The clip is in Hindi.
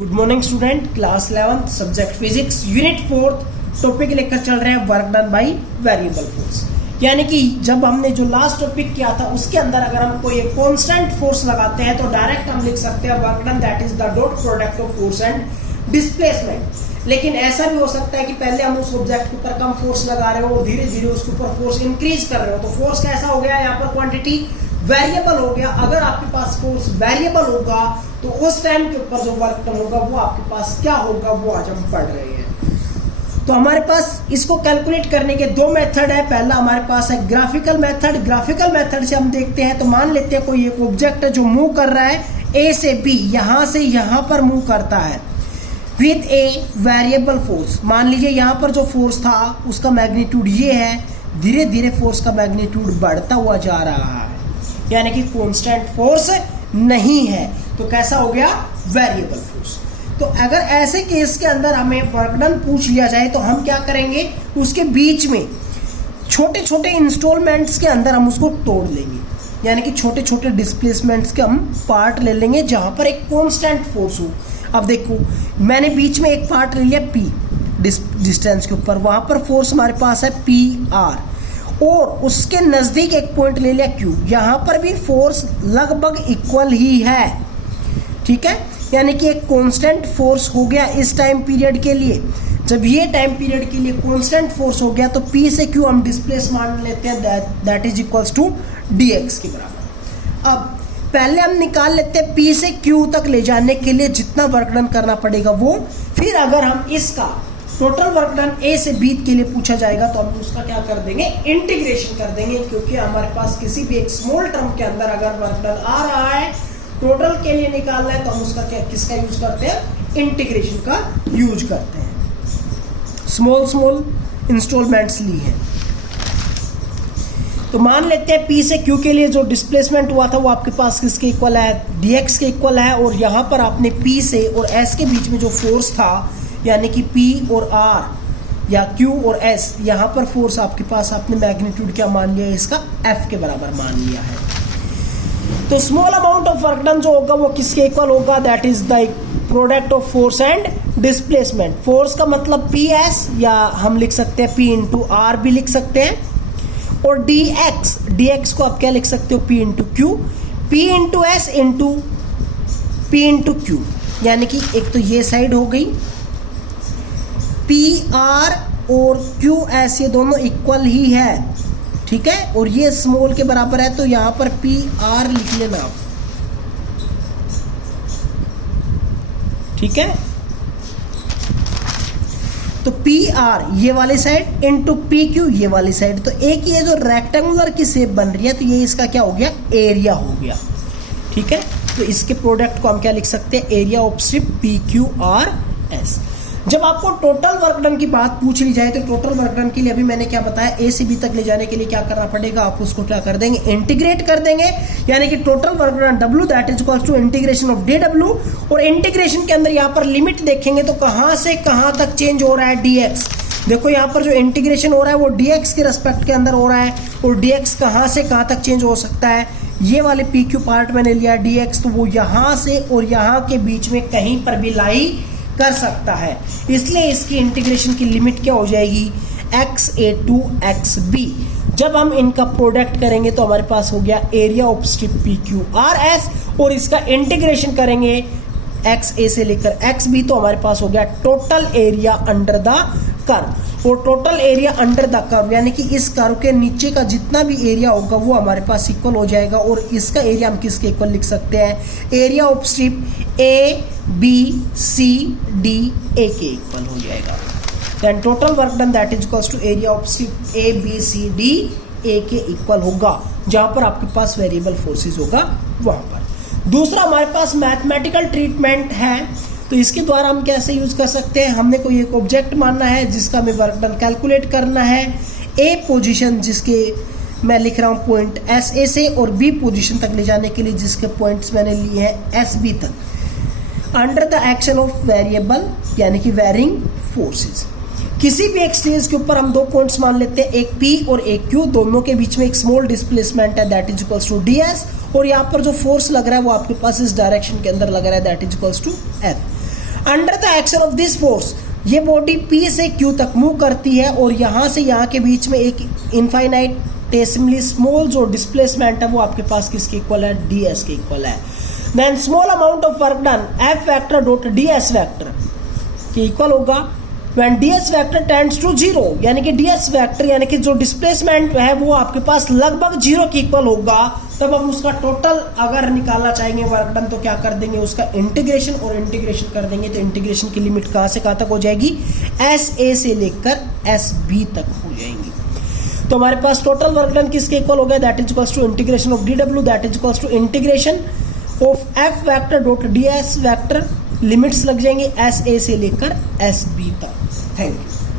Good morning student, class 11 subject physics unit 4 topic लेकर चल रहे हैं work done by variable force. यानी कि जब हमने जो लास्ट टॉपिक किया था उसके अंदर अगर हम कोई एक कांस्टेंट फोर्स लगाते हैं तो डायरेक्ट हम लिख सकते हैं work done that is the dot product of force and displacement. लेकिन ऐसा भी हो सकता है कि पहले हम उस ऑब्जेक्ट के ऊपर कम फोर्स लगा रहे हो और धीरे धीरे उसके ऊपर फोर्स इंक्रीज कर रहे हो, तो फोर्स कैसा हो गया यहाँ पर क्वांटिटी वेरिएबल हो गया। अगर आपके पास फोर्स वेरिएबल होगा तो उस टाइम के ऊपर जो वर्क डन होगा वो आपके पास क्या होगा वो आज हम पढ़ रहे हैं। तो हमारे पास इसको कैलकुलेट करने के दो मेथड है। पहला हमारे पास है ग्राफिकल मेथड। ग्राफिकल मेथड से हम देखते हैं तो मान लेते हैं कोई एक ऑब्जेक्ट है जो मूव कर रहा है ए से बी, यहां से यहां पर मूव करता है विद ए वेरिएबल फोर्स। मान लीजिए यहां पर जो फोर्स था उसका मैग्नीट्यूड ये है, धीरे धीरे फोर्स का मैग्नीट्यूड बढ़ता हुआ जा रहा है, यानी कि कांस्टेंट फोर्स नहीं है। तो कैसा हो गया वेरिएबल फोर्स। तो अगर ऐसे केस के अंदर हमें वर्क डन पूछ लिया जाए तो हम क्या करेंगे, उसके बीच में छोटे छोटे इंस्टॉलमेंट्स के अंदर हम उसको तोड़ लेंगे, यानी कि छोटे छोटे डिस्प्लेसमेंट्स के हम पार्ट ले लेंगे जहां पर एक कांस्टेंट फोर्स हो। अब देखो मैंने बीच में एक पार्ट ले लिया पी डिस्टेंस के ऊपर, वहां पर फोर्स हमारे पास है पी आर, और उसके नजदीक एक पॉइंट ले लिया क्यू, यहां पर भी फोर्स लगभग इक्वल ही है, ठीक है। यानी कि एक कांस्टेंट फोर्स हो गया इस टाइम पीरियड के लिए। जब ये टाइम पीरियड के लिए कांस्टेंट फोर्स हो गया तो पी से क्यू हम डिस्प्लेस मान लेते हैं that is equals to dx के बराबर। अब पहले हम निकाल लेते हैं पी से क्यू तक ले जाने के लिए जितना वर्क डन करना पड़ेगा वो, फिर अगर हम इसका टोटल वर्क डन ए से बी के लिए पूछा जाएगा तो हम उसका क्या कर देंगे, इंटीग्रेशन कर देंगे, क्योंकि हमारे पास किसी भी एक स्मॉल टर्म के अंदर अगर वर्क डन आ रहा है टोटल के लिए निकालना है तो हम उसका क्या किसका यूज करते हैं, इंटीग्रेशन का यूज करते हैं। स्मॉल स्मॉल इंस्टॉलमेंट्स ली है। तो मान लेते हैं पी से क्यू के लिए जो डिस्प्लेसमेंट हुआ था वो आपके पास किसके इक्वल है, dx के इक्वल है, और यहाँ पर आपने पी से और एस के बीच में जो फोर्स था यानी कि P और R या Q और S, यहाँ पर फोर्स आपके पास आपने मैग्नीट्यूड क्या मान लिया, इसका F के बराबर मान लिया है। तो small amount of work done जो होगा वो किसके इक्वल होगा, that is the product of force and displacement. Force का मतलब PS, या हम लिख सकते हैं P इंटू आर भी लिख सकते हैं, और dx को आप क्या लिख सकते हो, P into Q, P into S into P into Q, यानी कि एक तो ये साइड हो गई पी आर और क्यू एस, ये दोनों इक्वल ही है, ठीक है, और ये स्मॉल के बराबर है तो यहां पर पी आर लिख लेना आप, ठीक है। तो पी आर ये वाली साइड इंटू पी क्यू ये वाली साइड, तो एक ये जो रेक्टेंगुलर की शेप बन रही है तो ये इसका क्या हो गया, एरिया हो गया, ठीक है। तो इसके प्रोडक्ट को हम क्या लिख सकते हैं, area of strip P Q R S. जब आपको टोटल वर्क डन की बात पूछ ली जाए तो टोटल वर्क डन के लिए अभी मैंने क्या बताया, ए से बी तक ले जाने के लिए क्या करना पड़ेगा, आप उसको क्या कर देंगे, इंटीग्रेट कर देंगे, यानी कि total work done W that is equals to integration of DW, और इंटीग्रेशन के अंदर यहाँ पर लिमिट देखेंगे तो कहाँ से कहाँ तक चेंज हो रहा है dx। देखो यहाँ पर जो इंटीग्रेशन हो रहा है वो dx के रेस्पेक्ट के अंदर हो रहा है, और dx कहाँ से कहाँ तक चेंज हो सकता है, ये वाले पी क्यू पार्ट मैंने लिया dx, तो वो यहाँ से और यहाँ के बीच में कहीं पर भी लाई कर सकता है, इसलिए इसकी इंटीग्रेशन की लिमिट क्या हो जाएगी, xa टू xb। जब हम इनका प्रोडक्ट करेंगे तो हमारे पास हो गया area of strip P Q R S, और इसका इंटीग्रेशन करेंगे xa से लेकर xb तो हमारे पास हो गया total area under the curve. और total area under the curve यानी कि इस कर्व के नीचे का जितना भी एरिया होगा वो हमारे पास इक्वल हो जाएगा, और इसका एरिया हम किसके इक्वल लिख सकते हैं, area of strip A B C D A के इक्वल हो जाएगा। Then total work done that is equals to area of strip A B C D A के इक्वल होगा, जहां पर आपके पास वेरिएबल फोर्सेस होगा वहां पर। दूसरा हमारे पास मैथमेटिकल ट्रीटमेंट है, तो इसके द्वारा हम कैसे यूज कर सकते हैं, हमने कोई एक ऑब्जेक्ट मानना है जिसका हमें वर्क डन कैलकुलेट करना है, ए पोजीशन जिसके मैं लिख रहा हूँ पॉइंट एस ए से, और बी पोजीशन तक ले जाने के लिए जिसके पॉइंट्स मैंने लिए हैं एस बी तक, under the action of variable यानी कि वेरिंग फोर्सेस। किसी भी एक स्टेज के ऊपर हम दो पॉइंट्स मान लेते हैं, एक P और एक Q, दोनों के बीच में एक स्मॉल डिस्प्लेसमेंट है that is equals to ds, और यहाँ पर जो फोर्स लग रहा है वो आपके पास इस डायरेक्शन के अंदर लग रहा है that is equals to F। Under the action of this force, ये बॉडी P से Q तक मूव करती है और यहाँ से यहाँ के बीच में एक इनफाइनाइटेसिमली स्मॉल जो डिस्प्लेसमेंट है वो आपके पास किसके इक्वल है, ds के इक्वल है। Then small amount of work done F vector dot ds vector के इक्वल होगा when ds vector tends to 0, यानी कि ds वेक्टर यानी कि जो डिस्प्लेसमेंट है वो आपके पास लगभग 0 के इक्वल होगा। तब हम उसका टोटल अगर निकालना चाहेंगे वर्क डन तो क्या कर देंगे, उसका इंटीग्रेशन, और इंटीग्रेशन कर देंगे तो इंटीग्रेशन की लिमिट कहाँ से कहाँ तक हो जाएगी, SA से लेकर SB तक हो जाएंगी। तो हमारे पास टोटल वर्क डन किसके इक्वल हो गया, that is equals to integration of DW, that is equals to integration of F vector dot ds vector, limits लग जाएंगे SA से लेकर SB तक। Thank you.